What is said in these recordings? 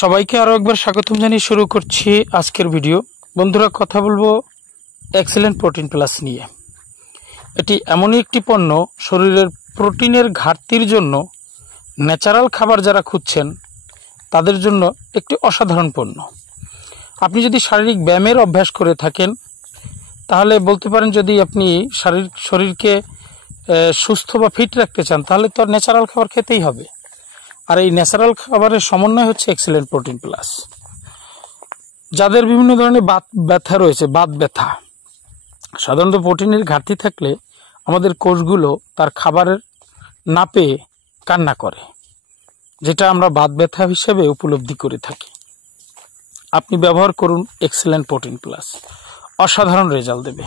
সবাইকে আরো একবার স্বাগতম জানিয়ে শুরু করছি আজকের ভিডিও। বন্ধুরা, কথা বলবো এক্সেলেন্ট প্রোটিন প্লাস নিয়ে। এটি এমনই একটি পণ্য, শরীরের প্রোটিনের ঘাটতির জন্য ন্যাচারাল খাবার যারা খুঁজছেন তাদের জন্য একটি অসাধারণ পণ্য। আপনি যদি শারীরিক ব্যায়ামের অভ্যাস করে থাকেন তাহলে বলতে পারেন, যদি আপনি শরীরকে সুস্থ বা ফিট রাখতে চান তাহলে তো ন্যাচারাল খাবার খেতেই হবে। আর এই ন্যাচারাল খাবারের সমন্বয় হচ্ছে এক্সেলেন্ট প্রোটিন প্লাস। যাদের বিভিন্ন ধরনের বাত ব্যথা রয়েছে, বাত ব্যথা, সাধারণত প্রোটিনের ঘাটতি থাকলে আমাদের কোষগুলো তার খাবারের না পেয়ে কান্না করে, যেটা আমরা বাত ব্যথা হিসেবে উপলব্ধি করে থাকি। আপনি ব্যবহার করুন এক্সেলেন্ট প্রোটিন প্লাস, অসাধারণ রেজাল্ট দেবে।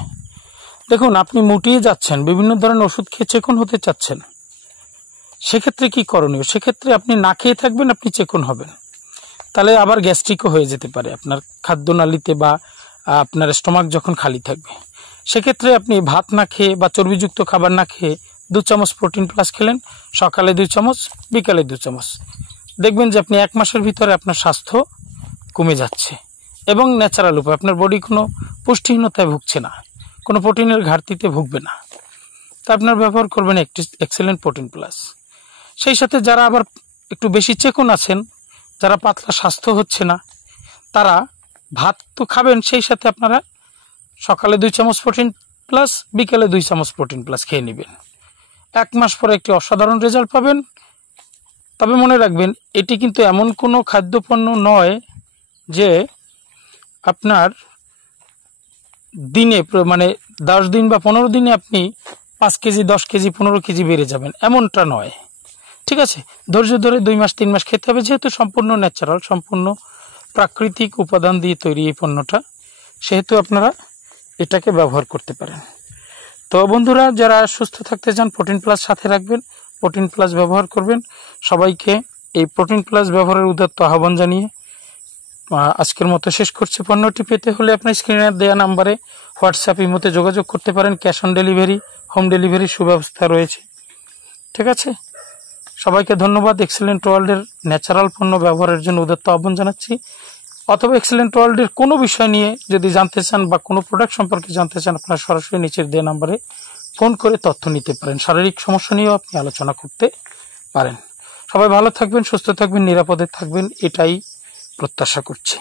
দেখুন, আপনি মুটিয়ে যাচ্ছেন, বিভিন্ন ধরনের ওষুধ খেয়ে চেকন হতে চাচ্ছেন, সেক্ষেত্রে কি করণীয়? সেক্ষেত্রে আপনি না খেয়ে থাকবেন, আপনি চেকন হবেন, তাহলে আবার গ্যাস্ট্রিকও হয়ে যেতে পারে আপনার খাদ্যনালীতে বা আপনার স্টমাক যখন খালি থাকবে। সেক্ষেত্রে আপনি ভাত না খেয়ে বা চর্বিযুক্ত খাবার না খেয়ে 2 চামচ প্রোটিন প্লাস খেলেন, সকালে 2 চামচ, বিকালে 2 চামচ, দেখবেন যে আপনি 1 মাসের ভিতরে আপনার স্বাস্থ্য কমে যাচ্ছে এবং ন্যাচারাল উপায় আপনার বডি কোনো পুষ্টিহীনতায় ভুগছে না, কোনো প্রোটিনের ঘাটতিতে ভুগবে না। তা আপনার ব্যবহার করবেন একটি এক্সেলেন্ট প্রোটিন প্লাস। সেই সাথে যারা আবার একটু বেশি চেকন আছেন, যারা পাতলা স্বাস্থ্য হচ্ছে না, তারা ভাত তো খাবেন, সেই সাথে আপনারা সকালে 2 চামচ প্রোটিন প্লাস, বিকেলে 2 চামচ প্রোটিন প্লাস খেয়ে নেবেন। 1 মাস পরে একটি অসাধারণ রেজাল্ট পাবেন। তবে মনে রাখবেন, এটি কিন্তু এমন কোনো খাদ্যপণ্য নয় যে আপনার দিনে মানে 10 দিন বা 15 দিনে আপনি 5 কেজি, 10 কেজি, 15 কেজি বেড়ে যাবেন, এমনটা নয়। ঠিক আছে, ধৈর্য ধরে 2 মাস 3 মাস খেতে হবে, যেহেতু সম্পূর্ণ ন্যাচারাল, সম্পূর্ণ প্রাকৃতিক উপাদান দিয়ে তৈরি এই পণ্যটা, সেহেতু আপনারা এটাকে ব্যবহার করতে পারেন। তো বন্ধুরা, যারা সুস্থ থাকতে চান প্রোটিন প্লাস সাথে রাখবেন, প্রোটিন প্লাস ব্যবহার করবেন। সবাইকে এই প্রোটিন প্লাস ব্যবহারের উদাত্ত আহ্বান জানিয়ে আজকের মতো শেষ করছি। পণ্যটি পেতে হলে আপনার স্ক্রিনে দেওয়া নাম্বারে হোয়াটসঅ্যাপ ইমোতে যোগাযোগ করতে পারেন। ক্যাশ অন ডেলিভারি, হোম ডেলিভারির সুব্যবস্থা রয়েছে। ঠিক আছে, সবাইকে ধন্যবাদ। এক্সেলেন্ট ওয়ার্ল্ডের ন্যাচারাল পণ্য ব্যবহারের জন্য উদাত্ত আহ্বান জানাচ্ছি। অথবা এক্সেলেন্ট ওয়ার্ল্ডের কোনো বিষয় নিয়ে যদি জানতে চান বা কোনো প্রোডাক্ট সম্পর্কে জানতে চান, আপনারা সরাসরি নিচের দেওয়া নাম্বারে ফোন করে তথ্য নিতে পারেন। শারীরিক সমস্যা নিয়েও আপনি আলোচনা করতে পারেন। সবাই ভালো থাকবেন, সুস্থ থাকবেন, নিরাপদে থাকবেন, এটাই প্রত্যাশা করছি।